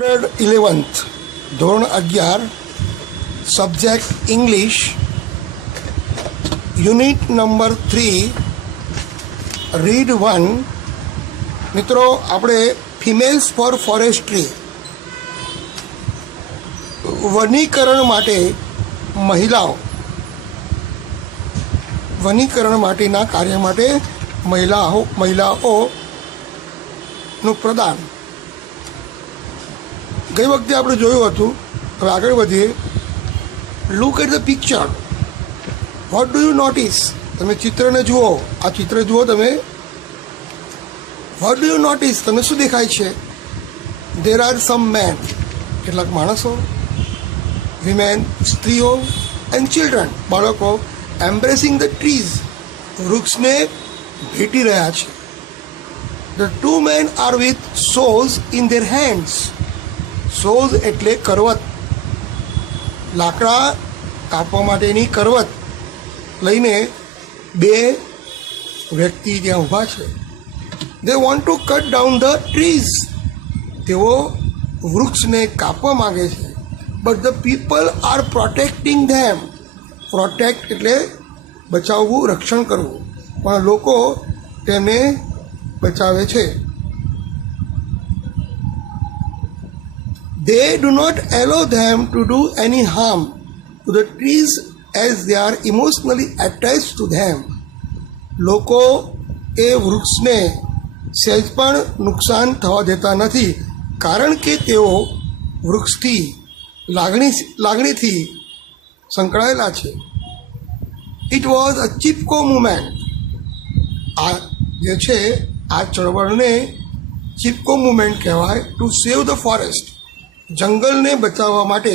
11th ધોરણ 11 subject English unit number 3 read 1. મિત્રો, આપણે ફિમેલ્સ ફોર ફોરેસ્ટ્રી વનીકરણ માટે વનીકરણ માટેના કાર્ય માટે મહિલાઓનું પ્રદાન ગઈ વખતે આપણે જોયું હતું. હવે આગળ વધીએ. Look at the picture. What do you notice? તમે ચિત્રને જુઓ. આ ચિત્ર જુઓ તમે. What do you notice? તમને શું દેખાય છે? દેર આર સમ મેન, કેટલાક માણસો, વિમેન, સ્ત્રીઓ, એન્ડ ચિલ્ડ્રન, બાળકો, એમ્બ્રેસિંગ ધ ટ્રીઝ, વૃક્ષને ભેટી રહ્યા છે. The two men are with saws in their hands. Saws એટલે કરવત, લાકડા કાપવા માટેની કરવત લઈને બે વ્યક્તિ ત્યાં ઊભા છે. They want to cut down the trees. તેઓ વૃક્ષને કાપવા માગે છે. But the people are protecting them. Protect એટલે બચાવવું, રક્ષણ કરવું, પણ લોકો તેમને બચાવે છે. They do not allow them to do any harm to the trees as they are emotionally attached to them. લોકો એ વૃક્ષને સહેજ પણ નુકસાન થવા દેતા નથી, કારણ કે તેઓ વૃક્ષથી લાગણીથી સંકળાયેલા છે. It was a Chipko movement. આ જે છે આ ચળવળને ચિપકો મુવમેન્ટ કહેવાય. ટુ સેવ ધ ફોરેસ્ટ, જંગલને બચાવવા માટે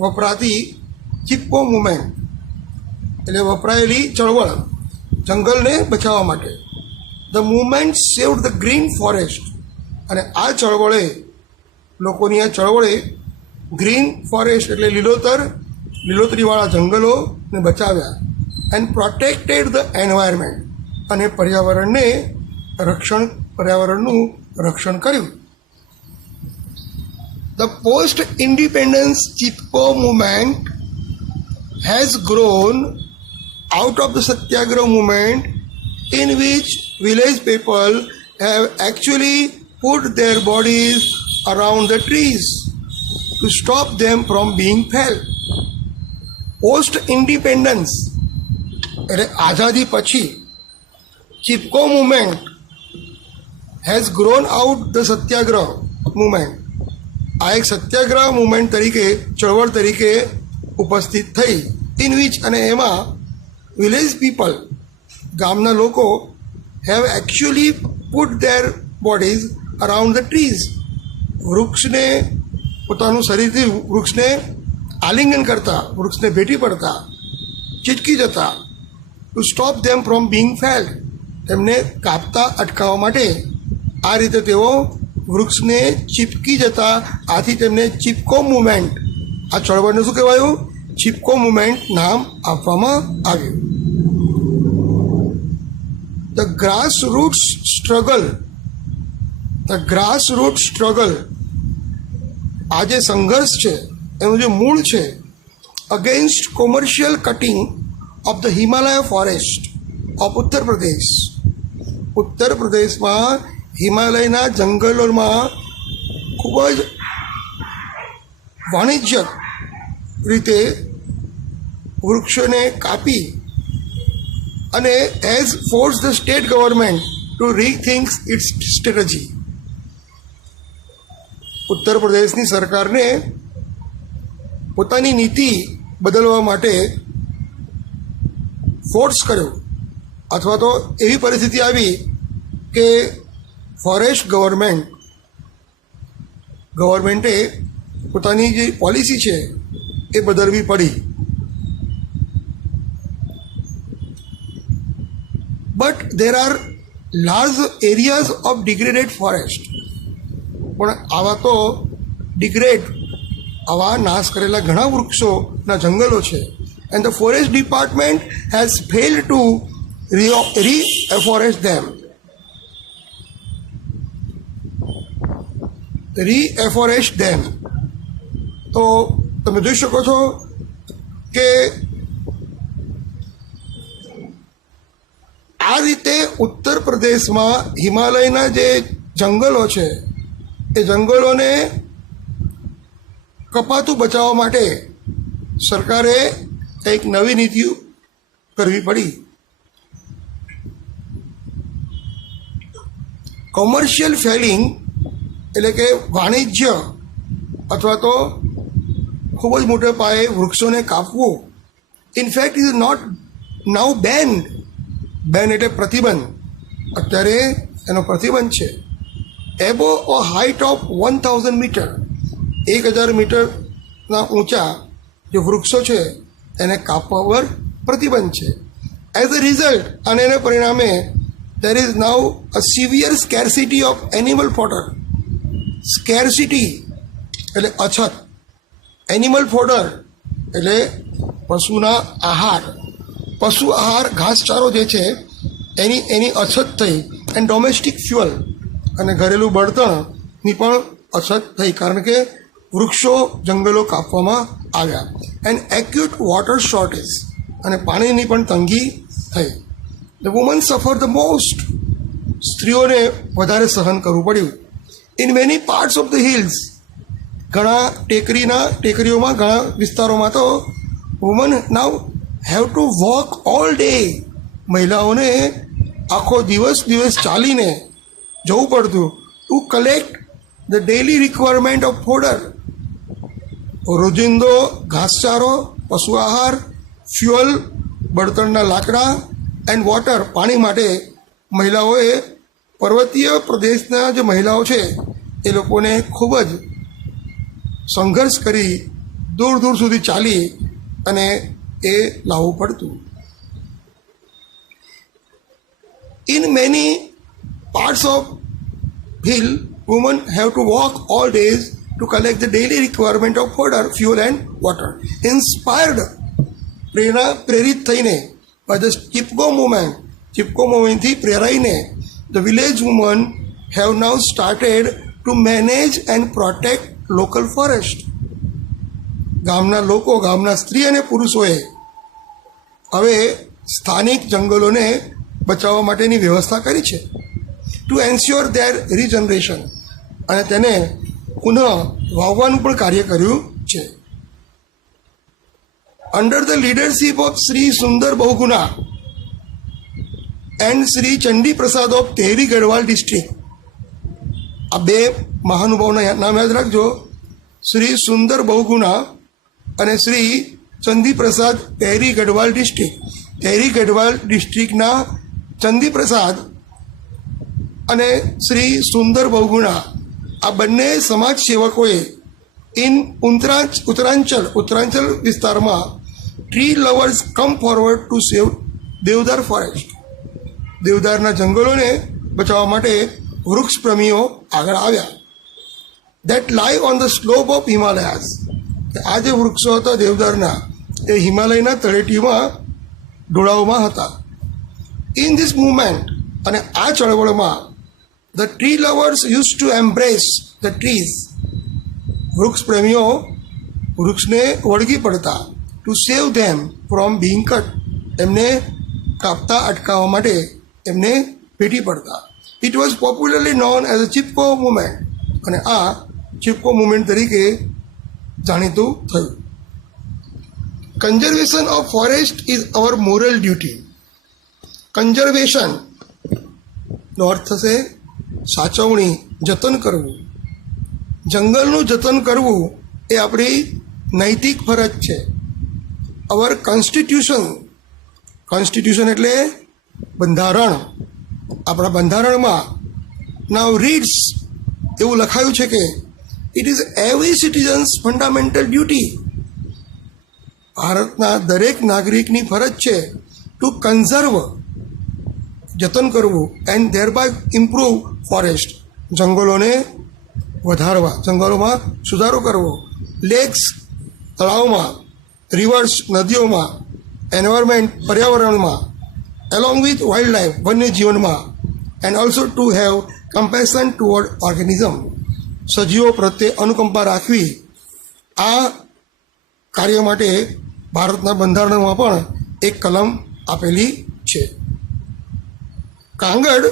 વપરાતી ચિપકો મુવમેન્ટ એટલે વપરાયેલી ચળવળ જંગલને બચાવવા માટે. The movement saved the green forest. અને આ ચળવળે, લોકોની આ ચળવળે ગ્રીન ફોરેસ્ટ એટલે લીલોતરીવાળા જંગલોને બચાવ્યા. And protected the environment. અને પર્યાવરણનું રક્ષણ કર્યું. The post-independence Chipko movement has grown out of the Satyagraha movement, in which village people have actually put their bodies around the trees to stop them from being felled. Post-independence એટલે આઝાદી પછી Chipko movement has grown out the Satyagraha movement. આ એક સત્યાગ્રહ movement તરીકે, ચળવળ તરીકે ઉપસ્થિત થઈ. ઇન વિચ, અને એમાં વિલેજ પીપલ, ગામના લોકો, have actually put their bodies around the trees. વૃક્ષને પોતાનું શરીરથી વૃક્ષને આલિંગન કરતા, વૃક્ષને ભેટી પડતા, ચીટકી જતા. To stop them from Bing failed. તેમને કાપતા અટકાવવા માટે આ રીતે તેઓ વૃક્ષને ચીપકી જતા. આથી તેમને ચિપકો મુવમેન્ટ, આ ચળવળને શું કહેવાયું? ચિપકો મુવમેન્ટ નામ આપવામાં આવ્યું. ધ ગ્રાસ રૂટ સ્ટ્રગલ, આ જે સંઘર્ષ છે એનું જે મૂળ છે, against commercial cutting of the Himalaya forest of Uttar Pradesh. ઉત્તર પ્રદેશમાં હિમાલયના જંગલોમાં ખૂબ જ વાણિજ્યક રીતે વૃક્ષોને કાપી અને has force the state government to rethink its strategy. ઉત્તર પ્રદેશની સરકારને પોતાની નીતિ બદલવા માટે ફોર્સ કર્યો, અથવા તો એવી પરિસ્થિતિ આવી કે ફોરેસ્ટ ગવર્મેન્ટે પોતાની જે પોલિસી છે એ બદલવી પડી. But there are large areas of degraded forest. પણ આવા નાશ કરેલા ઘણા વૃક્ષોના જંગલો છે. And the forest department has failed to reforest them. Reforest them. તો તમે જોઈ શકો છો કે આ રીતે ઉત્તર પ્રદેશમાં હિમાલયના જે જંગલો છે એ જંગલોને કપાતું બચાવવા માટે સરકારે એક નવી નીતિ કરવી પડી. કોમર્શિયલ ફેલિંગ એટલે કે વાણિજ્ય અથવા તો ખૂબ જ મોટા પાયે વૃક્ષોને કાપવું in fact is not now banned. Ban એટલે પ્રતિબંધ. અત્યારે એનો પ્રતિબંધ છે. Above a height of 1000 metre, 1000 મીટરના ઊંચા જે વૃક્ષો છે એને કાપવા પર પ્રતિબંધ છે. એઝ અ રિઝલ્ટ અને એના પરિણામે there is now a severe scarcity of animal fodder. Scarcity એટલે અછત, એનિમલ ફોડર એટલે પશુના આહાર, પશુ આહાર ઘાસચારો જે છે એની અછત થઈ. એન્ડ ડોમેસ્ટિક ફ્યુઅલ અને ઘરેલું બળતણની પણ અછત થઈ કારણ કે વૃક્ષો જંગલો કાપવામાં આવ્યા. એન્ડ એક્યુટ વોટર શોર્ટેજ અને પાણીની પણ તંગી થઈ. The women suffer the most. સ્ત્રીઓને વધારે સહન કરવું પડ્યું. In many parts of the hills, ઘણા ટેકરીઓમાં ઘણા વિસ્તારોમાં તો women now have to walk all day. મહિલાઓને આખો દિવસ ચાલીને જવું પડતું to collect the daily requirement of fodder. રોજિંદો ઘાસચારો, પશુ આહાર, ફ્યુઅલ બળતણના લાકડા એન્ડ વોટર પાણી માટે મહિલાઓએ પર્વતીય પ્રદેશના જે મહિલાઓ છે એ લોકોને ખૂબ જ સંઘર્ષ કરી દૂર દૂર સુધી ચાલી અને એ લાવવું પડતું. In many parts of hill, women have to walk all days to collect the daily requirement of fodder, fuel and water. Inspired, પ્રેરિત થઈને by the Chipko movement થી પ્રેરાઈને the village women have now started to manage and protect local forest. ગામના લોકો, ગામના સ્ત્રી અને પુરુષોએ હવે સ્થાનિક જંગલોને બચાવવા માટેની વ્યવસ્થા કરી છે. ટુ એન્શ્યોર ધેર રિજનરેશન અને તેને પુનઃ વાવવાનું પણ કાર્ય કર્યું છે. Under the leadership of Shri Sundar Bahuguna and Shri Chandi Prasad of Tehri Garhwal district. આ બે મહાનુભાવના નામ યાદ રાખજો, શ્રી સુંદર બહુગુણા અને શ્રી ચંદી પ્રસાદ તેહરી ગઢવાલ ડિસ્ટ્રિક્ટ. તેહરી ગઢવાલ ડિસ્ટ્રિક્ટના ચંદી પ્રસાદ અને શ્રી સુંદર બહુગુણા આ બંને સમાજ સેવકોએ ઇન ઉત્તરાંચલ વિસ્તારમાં tree lovers come forward to save deodar forest. દેવદારના જંગલોને બચાવવા માટે વૃક્ષ પ્રેમીઓ આગળ આવ્યા. That lie on the slope of Himalayas. આ જે વૃક્ષો હતા દેવદારના એ હિમાલયના તળેટીમાં ઢોળાવમાં હતા. ઇન ધીસ મુવમેન્ટ અને આ ચળવળમાં the tree lovers use to embrace the trees. વૃક્ષ પ્રેમીઓ વૃક્ષને વળગી પડતા. To save them from being cut. એમને કાપતા અટકાવવા માટે એમને ભેટી પડતા. It was popularly known as a Chipko movement અને આ ચિપકો મુવમેન્ટ તરીકે જાણીતું થયું. Conservation of forest is our moral duty. Conservation નો અર્થ થશે સાચવણી, જતન કરવું. જંગલનું જતન કરવું એ આપણી નૈતિક ફરજ છે. અવર કોન્સ્ટિટ્યુશન એટલે બંધારણ. આપણા બંધારણમાં નાવ રીડ્સ એવું લખાયું છે કે it is every citizen's fundamental duty. ભારતના દરેક નાગરિકની ફરજ છે ટુ કન્ઝર્વ, જતન કરવું, and thereby improve forest, જંગલોને વધારવા, જંગલોમાં સુધારો કરવો. લેક્સ, તળાવમાં, રિવર્સ, નદીઓમાં, એન્વાયરમેન્ટ, પર્યાવરણમાં, એલોંગ વિથ વાઇલ્ડ લાઈફ, વન્ય જીવનમાં, and also to have compassion toward organism. સજીવો પ્રત્યે અનુકંપા રાખવી, આ કાર્ય માટે ભારતના બંધારણમાં પણ એક કલમ આપેલી છે. Kangad,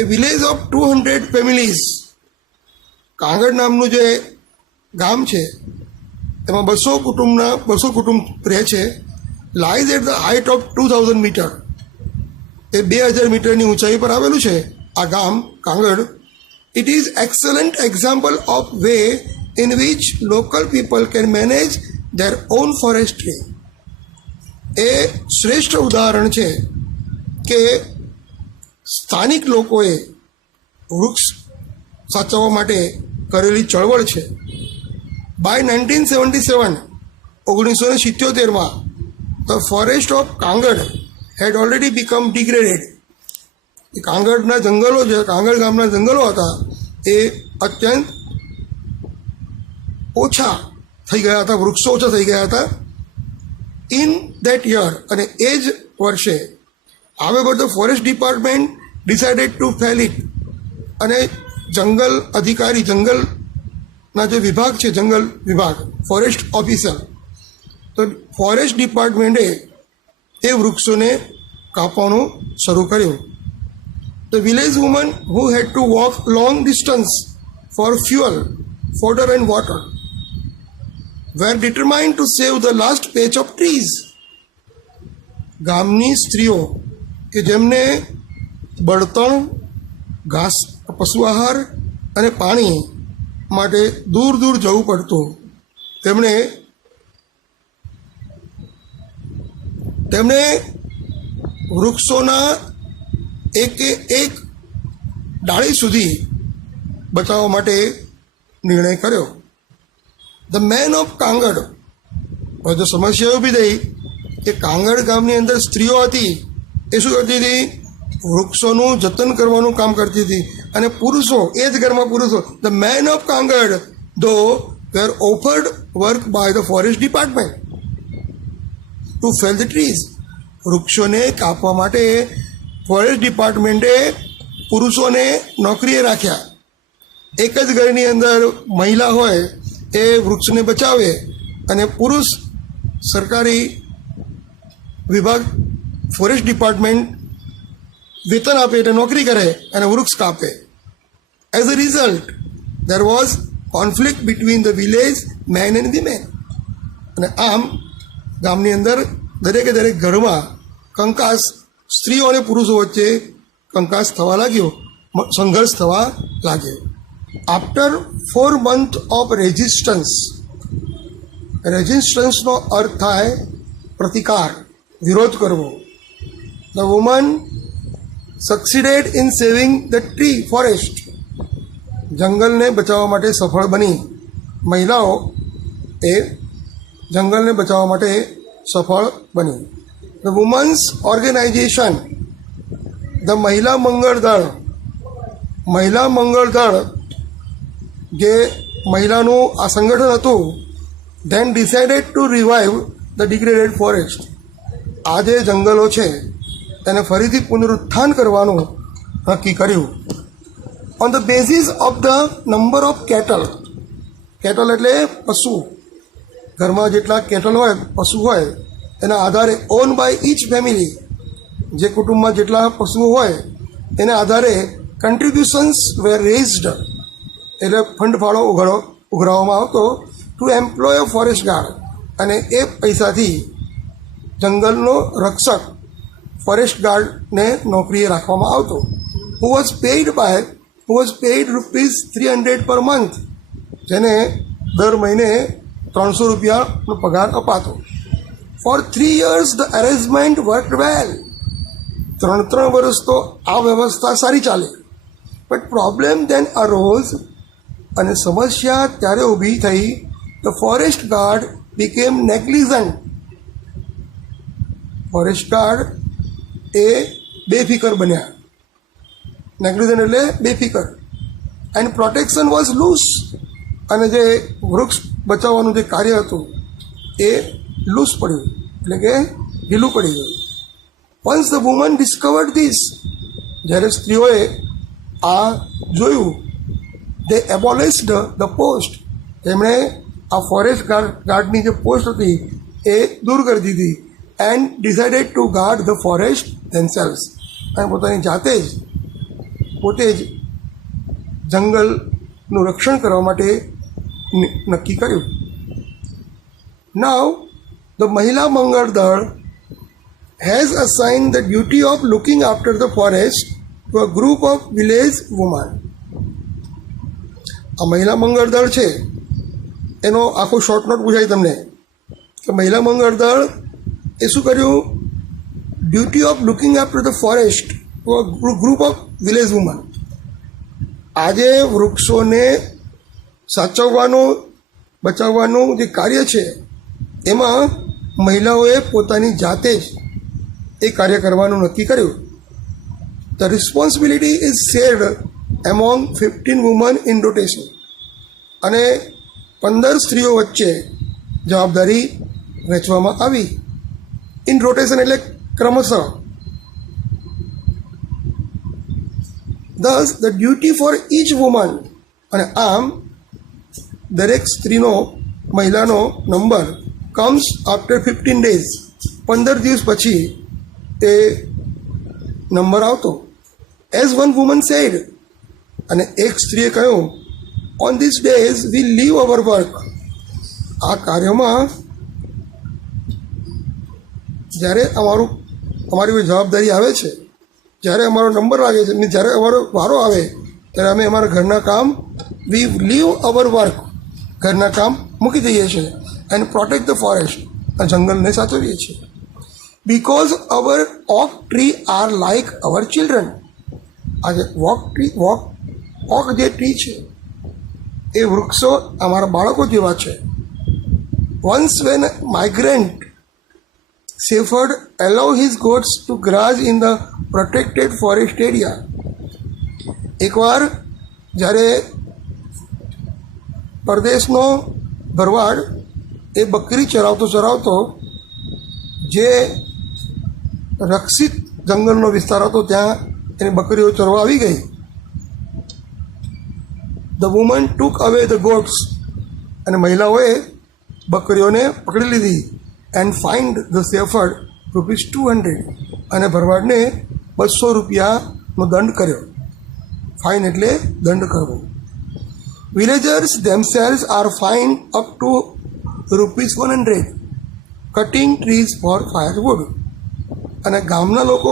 a village of 200 families, Kangad નામનું જે ગામ છે એમાં 200 કુટુંબ રહે છે. Lies at the height of 2000 metre, એ 2000 મીટરની ઊંચાઈ પર આવેલું છે આ ગામ Kangad. It is excellent example of way in which local people can manage their own forestry. એ શ્રેષ્ઠ ઉદાહરણ છે કે સ્થાનિક લોકોએ વૃક્ષ સાચવવા માટે કરેલી ચળવળ છે. By 1977, 1977, the forest of Kangad had already become degraded. એ કાંગડના જંગલો છે, કાંગડ ગામના જંગલો હતા, એ અત્યંત ઓછા થઈ ગયા હતા, વૃક્ષો ઓછા થઈ ગયા હતા. ઇન દેટ યર, અને એ જ વર્ષે, however the forest department decided to fell it. અને જંગલ અધિકારી, જંગલના જે વિભાગ છે, જંગલ વિભાગ, ફોરેસ્ટ ઓફિસર, તો ફોરેસ્ટ ડિપાર્ટમેન્ટે એ વૃક્ષોને કાપવાનું શરૂ કર્યું. The village woman who had to walk long distance for fuel, fodder and water were determined to save the last patch of trees. ગામની સ્ત્રીઓ કે જેમને બળતણ, ઘાસ, પશુ આહાર અને પાણી માટે દૂર દૂર જવું પડતું, તેમણે વૃક્ષોના એક ડાળી સુધી બચાવવા માટે નિર્ણય કર્યો. ધ મેન ઓફ કાંગડ, હવે જો સમસ્યા ઊભી થઈ કે કાંગડ ગામની અંદર સ્ત્રીઓ હતી, એ શું કરતી હતી? વૃક્ષોનું જતન કરવાનું કામ કરતી હતી. અને પુરુષો, એ જ ઘરમાં પુરુષો, the main of Kangad though were offered work by the forest department to fell the trees. વૃક્ષોને કાપવા માટે ફોરેસ્ટ ડિપાર્ટમેન્ટે પુરુષોને નોકરીએ રાખ્યા. એક જ ઘરની અંદર મહિલા હોય એ વૃક્ષને બચાવે, અને પુરુષ સરકારી વિભાગ, ફોરેસ્ટ ડિપાર્ટમેન્ટ વેતન આપે એટલે નોકરી કરે અને વૃક્ષ કાપે. As a result there was conflict between the village men and women. અને આમ ગામની અંદર દરેકે દરેક ઘરમાં કંકાસ, સ્ત્રીઓ અને પુરુષો વચ્ચે કંકાસ થવા લાગ્યો, સંઘર્ષ થવા લાગ્યો. આફ્ટર 4 months ઓફ રેઝિસ્ટન્સ, રેઝિસ્ટન્સનો અર્થ થાય પ્રતિકાર, વિરોધ કરવો. The women succeeded in saving the tree forest, જંગલને બચાવવા માટે સફળ બની. મહિલાઓ એ જંગલને બચાવવા માટે સફળ બની. ધ વુમન્સ ઓર્ગેનાઇઝેશન, ધ મહિલા મંગળ દળ, મહિલા મંગળ દળ જે મહિલાનું આ સંગઠન હતું, then decided to revive the degraded forest. આ જે જંગલો છે તેને ફરીથી પુનરુત્થાન કરવાનું નક્કી કર્યું. On the basis of the number of cattle, cattle એટલે પશુ, ઘરમાં જેટલા કેટલ હોય, પશુ હોય, એના આધારે, ઓન બાય ઈચ ફેમિલી, જે કુટુંબમાં જેટલા પશુઓ હોય એના આધારે કન્ટ્રીબ્યુશન્સ વેર રેઝડ, એટલે ફંડ ફાળો ઉઘરાવવામાં આવતો to employ a forest guard. અને એ પૈસાથી જંગલનો રક્ષક ફોરેસ્ટ ગાર્ડને નોકરીએ રાખવામાં આવતો. Who was paid ₹300 per month, જેને દર મહિને 300 રૂપિયાનો પગાર અપાતો. For 3 years the arrangement worked well. 3 વર્ષ તો આ વ્યવસ્થા સારી ચાલે. બટ પ્રોબ્લેમ ધેન અરોઝ, અને સમસ્યા ત્યારે ઊભી થઈ. The forest guard became negligent. Forest guard એ બેફિકર બન્યા. નેગ્લિજન્ટ એટલે બેફિકર. એન્ડ પ્રોટેક્શન વોઝ લૂઝ, અને જે વૃક્ષ બચાવવાનું જે કાર્ય હતું એ લૂઝ પડ્યું, એટલે કે ઢીલું પડી ગયું. Once the woman discovered this, જ્યારે સ્ત્રીઓએ આ જોયું they abolished the post. તેમણે આ ફોરેસ્ટ ગાર્ડની જે પોસ્ટ હતી એ દૂર કરી દીધી and decided to guard the forest themselves, અને પોતાની જાતે જ પોતે જ જંગલનું રક્ષણ કરવા માટે નક્કી કર્યું. નાઉ ધ મહિલા મંગળ દળ has assigned the duty of looking after the forest to a group of village women. આ મહિલા મંગળ દળ છે એનો આખો શોર્ટ નોટ પૂછાય તમને કે મહિલા મંગળ દળ એ શું કર્યું? Duty of looking after the forest to a group of village woman. આજે વૃક્ષોને સાચવવાનું બચાવવાનું જે કાર્ય છે એમાં મહિલાઓએ પોતાની જાતે જ એ કાર્ય કરવાનું નક્કી કર્યું. The responsibility is shared among 15 woman in rotation, અને 15 સ્ત્રીઓ વચ્ચે જવાબદારી વહેંચવામાં આવી. ઇન રોટેશન એટલે ક્રમશઃ. thus the duty for each woman, અને આમ દરેક સ્ત્રીનો મહિલાનો નંબર comes after 15 days, 15 દિવસ પછી એ નંબર આવતો. એઝ વન વુમન સેડ, અને એક સ્ત્રીએ કહ્યું, on this days we leave our work. આ કાર્યમાં જ્યારે અમારી જવાબદારી આવે છે, જ્યારે અમારો નંબર લાગે છે, જ્યારે અમારો વારો આવે ત્યારે અમે અમારા ઘરના કામ વી લીવ અવર વર્ક, ઘરના કામ મૂકી દઈએ છીએ એન્ડ પ્રોટેક્ટ ધ ફોરેસ્ટ, આ જંગલને સાચવીએ છીએ. Because our oak tree are like our children. આજે ઓક જે ટ્રી છે એ વૃક્ષો અમારા બાળકો જેવા છે. Once when migrant shepherd allow his goats to graze in the protected forest area. એકવાર જ્યારે પરદેશનો ભરવાડ એ બકરી ચરાવતો જે રક્ષિત જંગલનો વિસ્તાર હતો ત્યાં એની બકરીઓ ચરવા આવી ગઈ. ધ વુમન ટુક અવે ધ ગોટ્સ, અને મહિલાઓએ બકરીઓને પકડી લીધી. એન્ડ ફાઇન્ડ ધ શેફર્ડ ₹200, અને ભરવાડને 200 રૂપિયાનો દંડ કર્યો. ફાઇન એટલે દંડ કરવો. Villagers themselves are fine up to ₹100 cutting trees for firewood. અને ગામના લોકો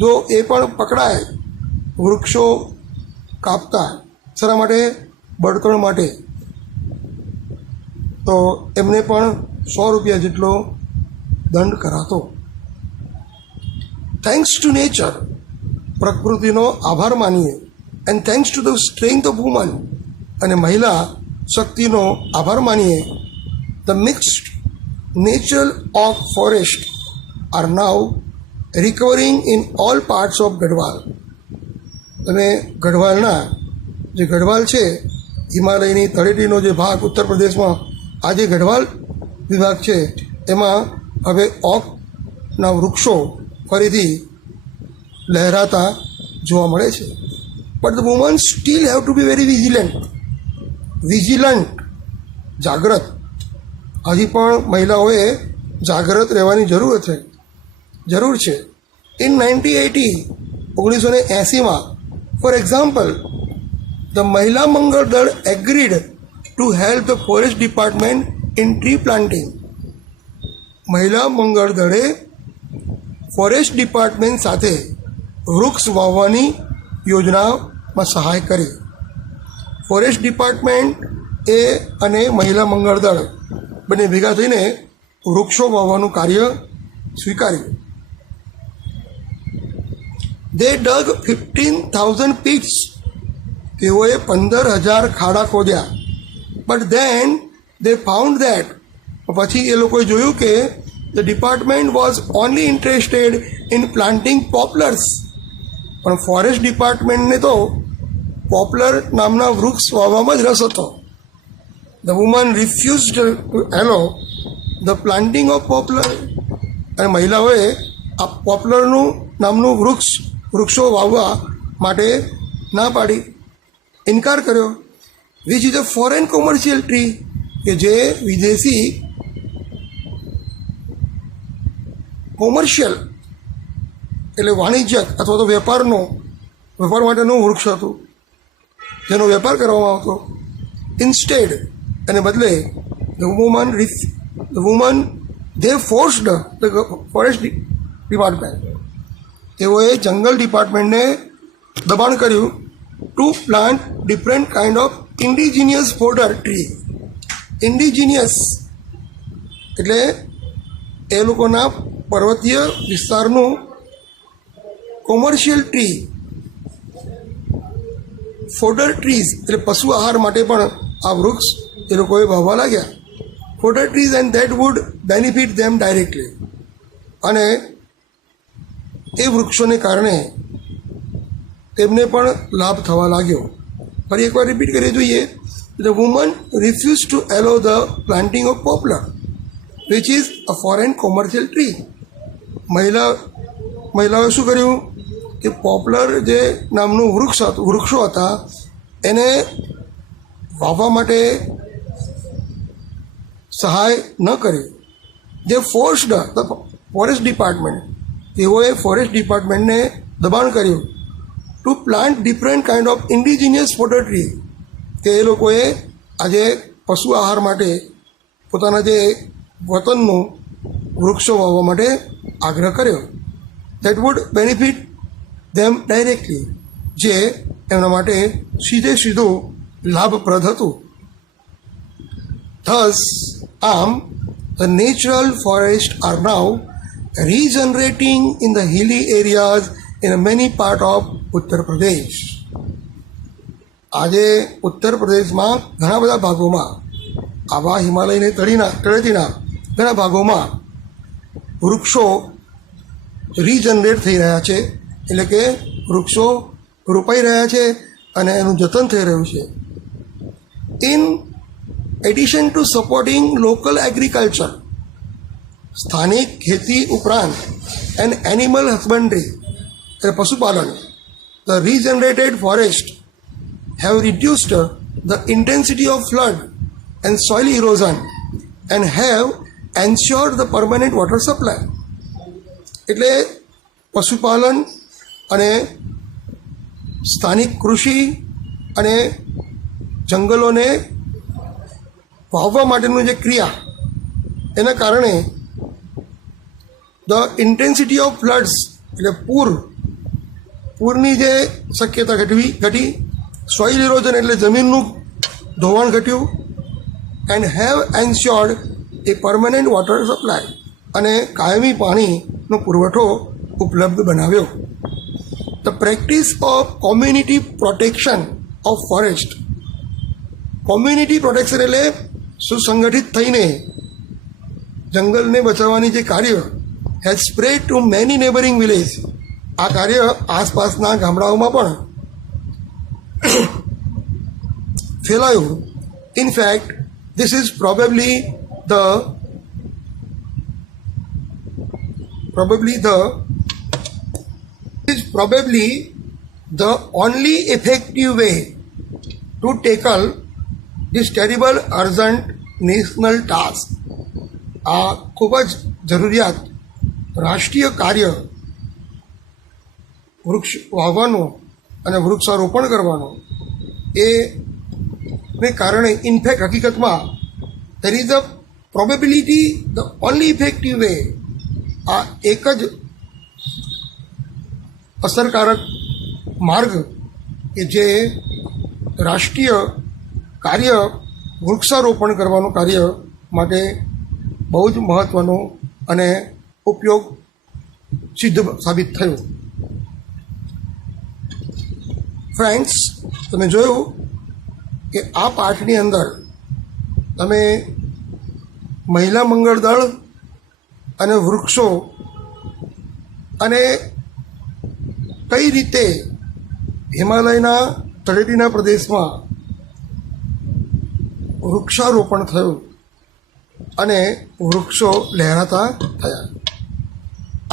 જો એ પણ પકડાય વૃક્ષો કાપતા શેના માટે? બળતણ માટે, તો એમને પણ 100 રૂપિયા જેટલો દંડ કરાતો. થેન્ક્સ ટુ નેચર, પ્રકૃતિનો આભાર માનીએ. And thanks to the strength of women, અને મહિલા શક્તિનો આભાર માનીએ. The mixed natural of forest are now recovering in all parts of Garhwal. તમે ગઢવાલના જે ગઢવાલ છે, હિમાલયની તળેટીનો જે ભાગ ઉત્તર પ્રદેશમાં આ જે ગઢવાલ વિભાગ છે એમાં હવે ઓકના વૃક્ષો ફરીથી લહેરાતા જોવા મળે છે. But the woman steel have to be very vigilant, જાગ્રત. હજી પણ મહિલાઓએ જાગ્રત રહેવાની જરૂર છે. ઇન 1980 ફોર એક્ઝામ્પલ, ધ મહિલા મંગળ દળ agreed to help the forest department in tree planting. મહિલા મંગળ દળે ફોરેસ્ટ ડિપાર્ટમેન્ટ સાથે વૃક્ષ વાવવાની યોજનામાં સહાય કરી. ફોરેસ્ટ ડિપાર્ટમેન્ટ અને મહિલા મંગળ દળ બંને ભેગા થઈને વૃક્ષો વાવવાનું કાર્ય સ્વીકાર્યું. દે ડગ 15,000 pits. તેઓએ 15,000 ખાડા ખોદ્યા. But then they found that, પછી એ લોકોએ જોયું કે the department was only interested in planting poplars. પણ ફોરેસ્ટ ડિપાર્ટમેન્ટને તો પોપ્લર નામના વૃક્ષ વાવવામાં જ રસ હતો. The women refused to allow the planting of poplar. અને મહિલાઓએ આ પોપ્લરનું નામનું વૃક્ષો વાવવા માટે ના પાડી. ઇનકાર કર્યો. Which is a foreign commercial tree, કે જે વિદેશી કોમર્શિયલ એટલે વાણિજ્યક અથવા તો વેપાર માટેનું વૃક્ષ હતું, જેનો વેપાર કરવામાં આવતો. ઇન્સ્ટેડ એને બદલે the woman they forced the forest department, તેઓએ જંગલ ડિપાર્ટમેન્ટને દબાણ કર્યું to plant different kind of indigenous fodder tree. Indigenous એટલે એ લોકોના પર્વતીય વિસ્તારનું કોમર્શિયલ ટ્રી, ફોડર ટ્રીઝ એટલે પશુ આહાર માટે પણ આ વૃક્ષ એ લોકોએ વાવવા લાગ્યા. Fodder trees and that would benefit them directly. અને એ વૃક્ષોને કારણે તેમને પણ લાભ થવા લાગ્યો. ફરી એકવાર રિપીટ કરીએ જોઈએ. The women refuse to allow the planting of poplar which is a foreign commercial tree. મહિલાઓએ શું કર્યું કે પોપલર જે નામનું વૃક્ષો હતા એને વાવવા માટે સહાય ન કરી. જે ફોર્સ્ડ ધ ફોરેસ્ટ ડિપાર્ટમેન્ટ, તેઓએ ફોરેસ્ટ ડિપાર્ટમેન્ટને દબાણ કર્યું to plant different kind of indigenous fodder tree, કે એ લોકોએ આજે પશુ આહાર માટે પોતાના જે વતનનું વૃક્ષો વાવવા માટે આગ્રહ કર્યો. That would benefit them directly, જે એમના માટે સીધું લાભપ્રદ હતું. થસ આમ the natural forest are now regenerating in the hilly areas in many part of Uttar Pradesh. આજે ઉત્તર પ્રદેશમાં ઘણા બધા ભાગોમાં, આવા હિમાલયની તળેટીના ઘણા ભાગોમાં વૃક્ષો રીજનરેટ થઈ રહ્યા છે, એટલે કે વૃક્ષો રોપાઈ રહ્યા છે અને એનું જતન થઈ રહ્યું છે. In addition to supporting local agriculture, સ્થાનિક ખેતી ઉપરાંત એન્ડ એનિમલ હસબન્ડરી એટલે પશુપાલન, the regenerated forest have reduced the intensity of flood and soil erosion and have ensured the permanent water supply. એટલે પશુપાલન અને સ્થાનિક કૃષિ અને જંગલોને વાવવા માટેનું જે ક્રિયા, એના કારણે ધ ઇન્ટેન્સિટી ઓફ ફ્લડ્સ એટલે પૂરની જે શક્યતા ઘટી, સોઇલ ઇરોઝન એટલે જમીનનું ધોવાણ ઘટ્યું, and have ensured a permanent water supply અને કાયમી પાણીનો પુરવઠો ઉપલબ્ધ બનાવ્યો. The practice of community protection of forest. Community protection એટલે સુસંગઠિત થઈને જંગલને બચાવવાની જે કાર્ય has spread to many neighbouring village. આ કાર્ય આસપાસના ગામડાઓમાં પણ ફેલાયું. In fact this is probably the only effective way to tackle this terrible urgent national task. આ ખૂબ જ જરૂરિયાત રાષ્ટ્રીય કાર્ય વૃક્ષ વાવવાનું અને વૃક્ષારોપણ કરવાનું, એને કારણે ઇનફેક્ટ હકીકતમાં there is a probability the only effective way, આ એક જ અસરકારક માર્ગ કે જે રાષ્ટ્રીય કાર્ય વૃક્ષારોપણ કરવાનું કાર્ય માટે બહુ જ મહત્ત્વનું અને ઉપયોગ સિદ્ધ સાબિત થયું. ફ્રેન્ડ્સ, તમે જોયું કે આ પાઠની અંદર તમે મહિલા મંગળ દળ અને વૃક્ષો અને કઈ રીતે હિમાલયના તળેટીના પ્રદેશમાં વૃક્ષારોપણ થયું અને વૃક્ષો લહેરાતા થયા.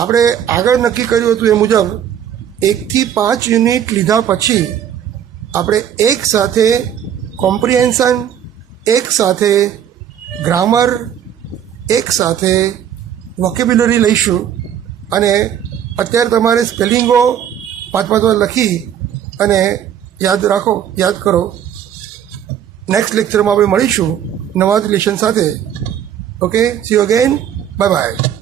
આપણે આગળ નક્કી કર્યું હતું એ મુજબ 1 થી 5 યુનિટ લીધા પછી આપણે એક સાથે કોમ્પ્રિહેન્શન, એક સાથે ગ્રામર, એક સાથે વોકેબ્યુલરી લઈશું અને અત્યારે તમારે સ્પેલિંગો 5 વાર લખી અને યાદ કરો. નેક્સ્ટ લેક્ચરમાં આપણે મળીશું નવા લેશન સાથે. Okay, C you again, bye bye.